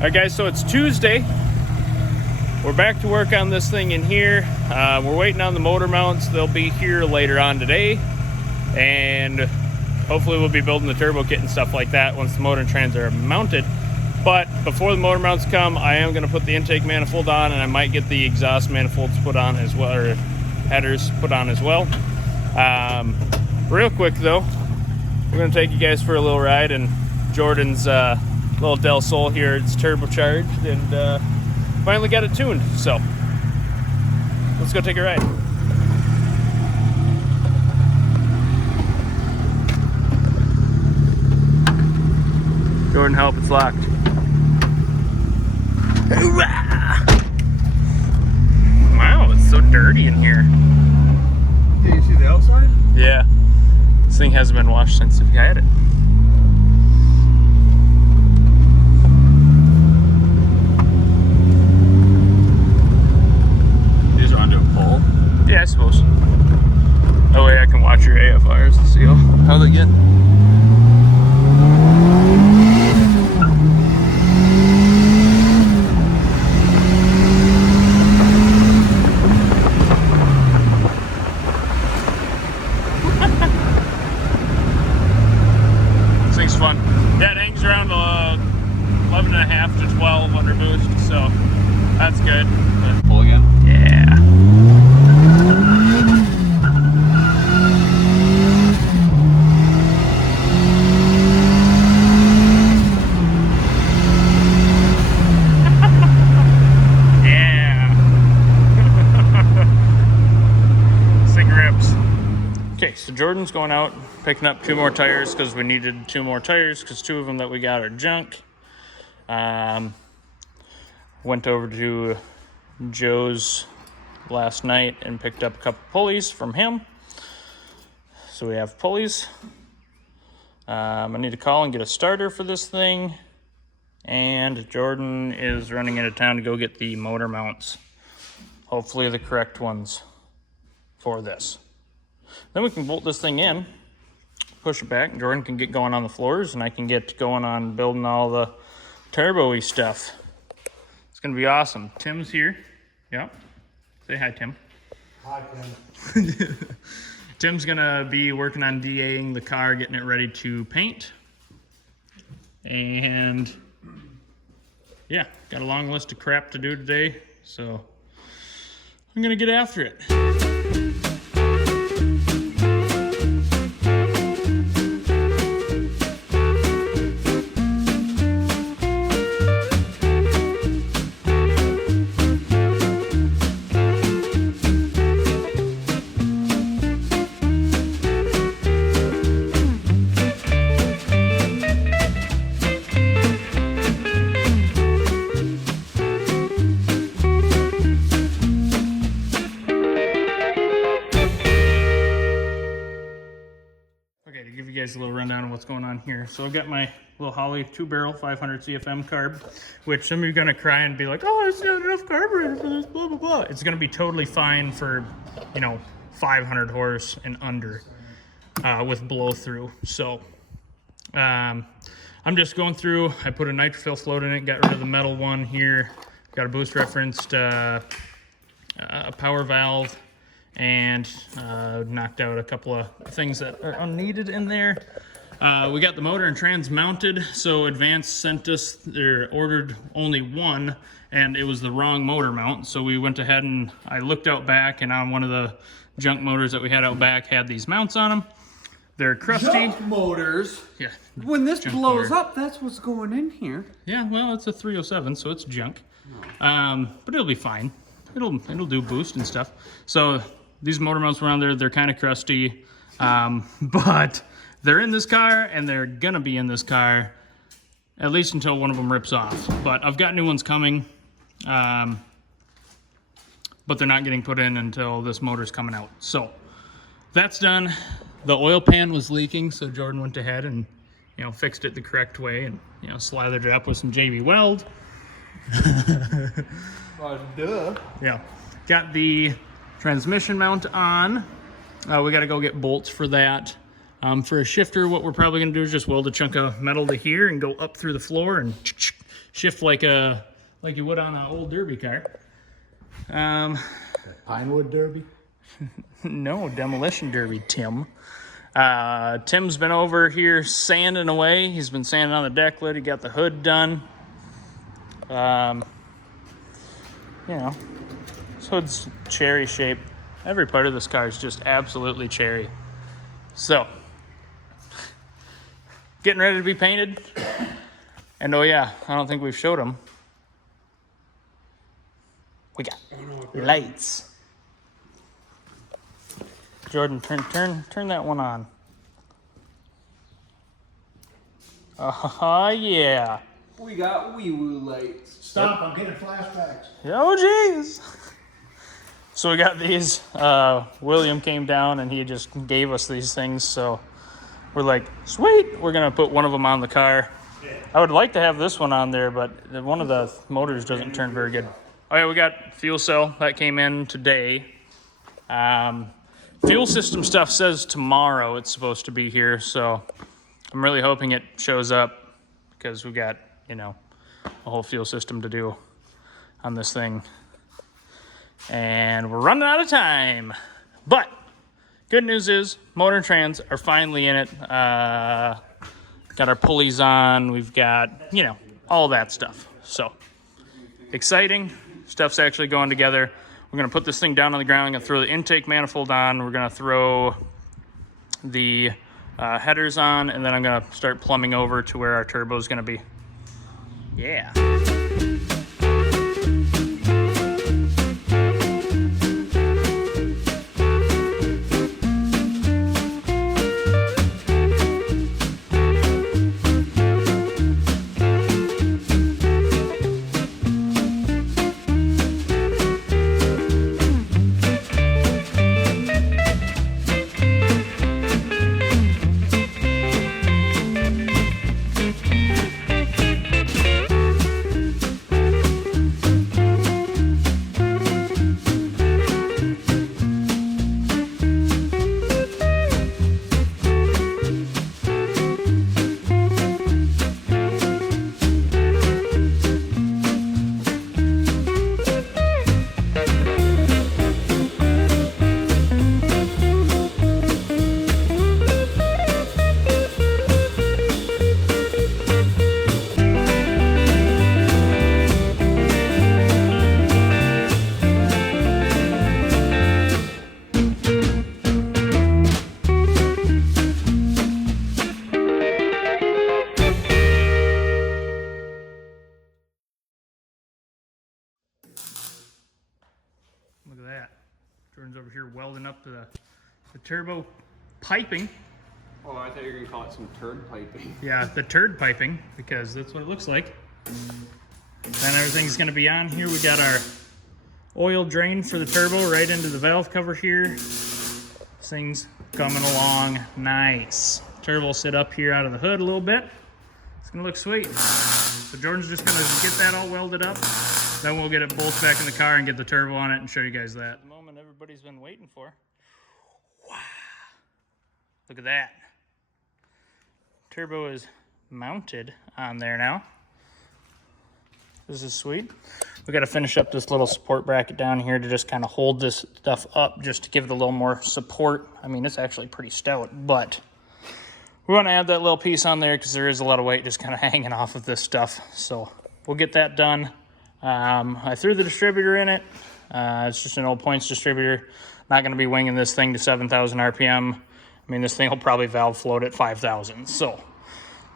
Alright guys, so it's Tuesday. We're back to work on this thing in here. We're waiting on the motor mounts. They'll be here later on today. And hopefully we'll be building the turbo kit and stuff like that once the motor and trans are mounted. But before the motor mounts come, I am going to put the intake manifold on, and I might get the exhaust manifolds put on as well, or headers put on as well. Real quick though, we're going to take you guys for a little ride in Jordan's little Del Sol here. It's turbocharged and finally got it tuned, so let's go take a ride. Jordan, help, it's locked. Wow, it's so dirty in here. Yeah, you see the outside? Yeah, this thing hasn't been washed since we had it. Yeah, I suppose. That way I can watch your AFRs and see how they get. This thing's fun. Yeah, it hangs around 11.5 to 12 under boost, so that's good. But pull again? Yeah. Okay, so Jordan's going out, picking up 2 more tires because we needed 2 more tires because 2 of them that we got are junk. Went over to Joe's last night and picked up a couple pulleys from him. So we have pulleys. I need to call and get a starter for this thing. And Jordan is running into town to go get the motor mounts. Hopefully the correct ones for this. Then we can bolt this thing in, push it back, and Jordan can get going on the floors, and I can get going on building all the turbo-y stuff. It's going to be awesome. Tim's here. Yep. Say hi, Tim. Hi, Tim. Tim's going to be working on DAing the car, getting it ready to paint. And, yeah, got a long list of crap to do today, so I'm going to get after it. A little rundown of what's going on here. So I've got my little Holley 2-barrel 500 CFM carb, which some of you are gonna cry and be like, oh, it's not enough carburetor for this, blah blah blah. It's gonna be totally fine for, you know, 500 horse and under with blow through. So I'm just going through. I put a nitrofill float in it, got rid of the metal one here, got a boost referenced a power valve, and knocked out a couple of things that are unneeded in there. We got the motor and trans mounted, so Advance sent us, they ordered only one, and it was the wrong motor mount. So we went ahead and I looked out back, and on one of the junk motors that we had out back had these mounts on them. They're crusty. Junk motors? Yeah. When this blows up, that's what's going in here. Yeah, well, it's a 307, so it's junk. But it'll be fine. It'll do boost and stuff. So these motor mounts around there, they're kind of crusty, but they're in this car, and they're gonna be in this car at least until one of them rips off. But I've got new ones coming, but they're not getting put in until this motor's coming out. So that's done. The oil pan was leaking, so Jordan went ahead and, you know, fixed it the correct way, and, you know, slathered it up with some JB Weld. Duh. Yeah, got the transmission mount on. We got to go get bolts for that. For a shifter, what we're probably going to do is just weld a chunk of metal to here and go up through the floor and shift like you would on an old derby car. Pinewood Derby? No, demolition derby, Tim. Tim's been over here sanding away. He's been sanding on the deck lid. He got the hood done. You know, this hood's cherry shaped. Every part of this car is just absolutely cherry. So, getting ready to be painted. And oh yeah, I don't think we've showed them. We got lights. Jordan, turn that one on. Oh yeah. We got wee-woo lights. Stop, I'm getting flashbacks. Oh jeez. So we got these. William came down and he just gave us these things. So we're like, sweet. We're gonna put one of them on the car. I would like to have this one on there, but one of the motors doesn't turn very good. Oh yeah, we got fuel cell that came in today. Fuel system stuff says tomorrow it's supposed to be here, so I'm really hoping it shows up because we got, you know, a whole fuel system to do on this thing. And we're running out of time. But good news is motor and trans are finally in it. Got our pulleys on. We've got, you know, all that stuff. So exciting. Stuff's actually going together. We're going to put this thing down on the ground. I'm going to throw the intake manifold on. We're going to throw the headers on, and then I'm going to start plumbing over to where our turbo is going to be. Yeah. Look at that. Jordan's over here welding up the turbo piping. Oh, I thought you were going to call it some turd piping. Yeah, the turd piping, because that's what it looks like. Then everything's going to be on here. We got our oil drain for the turbo right into the valve cover here. This thing's coming along nice. Turbo will sit up here out of the hood a little bit. It's going to look sweet. So Jordan's just going to get that all welded up. Then we'll get it bolted back in the car and get the turbo on it and show you guys that. The moment everybody's been waiting for. Wow. Look at that. Turbo is mounted on there now. This is sweet. We got to finish up this little support bracket down here to just kind of hold this stuff up just to give it a little more support. I mean, it's actually pretty stout, but we want to add that little piece on there because there is a lot of weight just kind of hanging off of this stuff. So we'll get that done. I threw the distributor in it. It's just an old points distributor. Not going to be winging this thing to 7,000 RPM. I mean, this thing will probably valve float at 5,000. So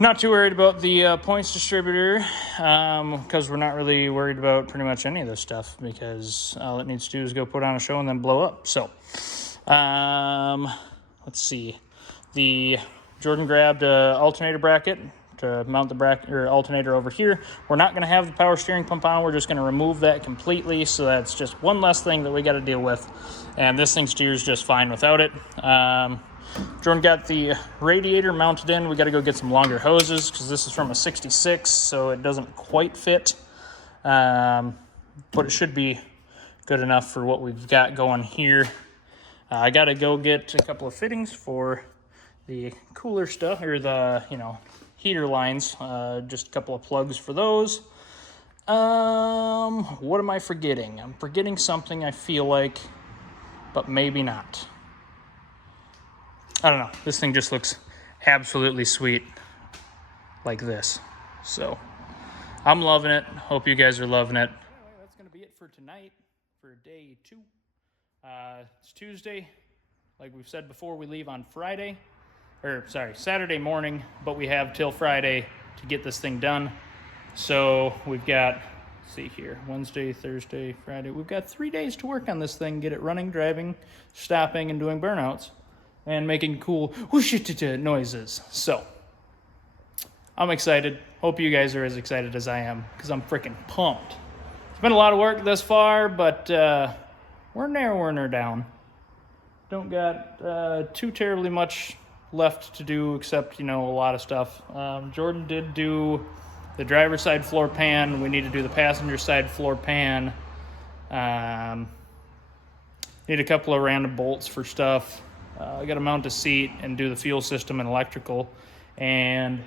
not too worried about the points distributor because we're not really worried about pretty much any of this stuff because all it needs to do is go put on a show and then blow up. So let's see. Jordan grabbed an alternator bracket to mount the bracket or alternator over here. We're not going to have the power steering pump on. We're just going to remove that completely. So that's just one less thing that we got to deal with. And this thing steers just fine without it. Jordan got the radiator mounted in. We got to go get some longer hoses because this is from a 66, so it doesn't quite fit. But it should be good enough for what we've got going here. I got to go get a couple of fittings for the cooler stuff or the, heater lines, just a couple of plugs for those. What am I forgetting? I'm forgetting something, I feel like, but maybe not. I don't know. This thing just looks absolutely sweet like this. So I'm loving it. Hope you guys are loving it. Anyway, that's going to be it for tonight for day 2. It's Tuesday. Like we've said before, we leave on Saturday morning, but we have till Friday to get this thing done. So we've got, let's see here, Wednesday, Thursday, Friday. We've got 3 days to work on this thing, get it running, driving, stopping, and doing burnouts, and making cool whoosh noises. So I'm excited. Hope you guys are as excited as I am, because I'm freaking pumped. It's been a lot of work thus far, but we're narrowing her down. Don't got too terribly much left to do, except, a lot of stuff. Jordan did do the driver's side floor pan. We need to do the passenger side floor pan. Need a couple of random bolts for stuff. I got to mount a seat and do the fuel system and electrical. And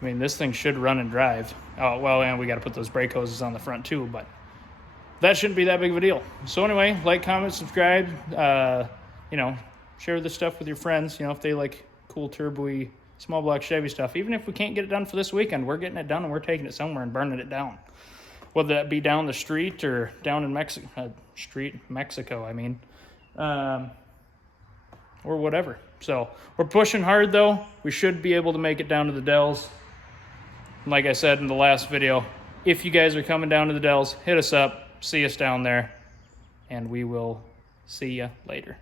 this thing should run and drive. Oh, well, and we got to put those brake hoses on the front too, but that shouldn't be that big of a deal. So anyway, like, comment, subscribe, share this stuff with your friends, if they like cool turbo-y small block Chevy stuff. Even if we can't get it done for this weekend, we're getting it done and we're taking it somewhere and burning it down. Whether that be down the street or down in Mexico, or whatever. So we're pushing hard though. We should be able to make it down to the Dells. Like I said in the last video, if you guys are coming down to the Dells, hit us up, see us down there, and we will see you later.